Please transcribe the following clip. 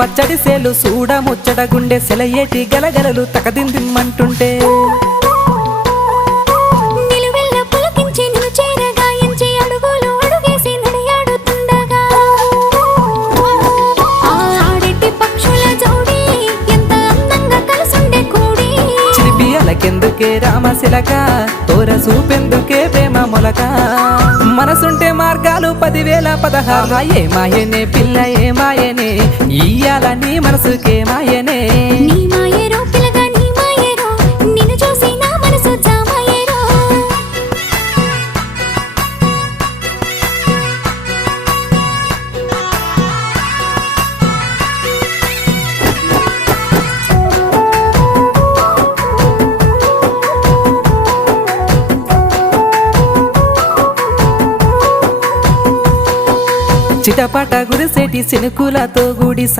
పచ్చడి సేలు సూడ ముచ్చట గుండె సెలయేటి గలగలలు తకదిందిమ్మంటుంటే నిలువెల్ల పులకించి నిన్ను చేరగాయించి అడుగులు అడుగేసి నడియాడుతుండగా ఆడెట్టి పక్షుల జోడి ఎంత అందంగా కలుసుండే కూడి చిలిపియలకెందుకే రామశిలక తోర సూపెందుకే ప్రేమ మొలక మనసుంటే మార్గాలు 10,016 ఏమాయనే పిల్ల ఏమాయనే ఇయ్యాల నీ మనసుకే మాయనే నీ మాయేరో పిల్లగా నీ మాయేరో నిన్ను చూసి నా మనసు జామాయేరో చిటపట గురిసేటి సినుకులతో గుడి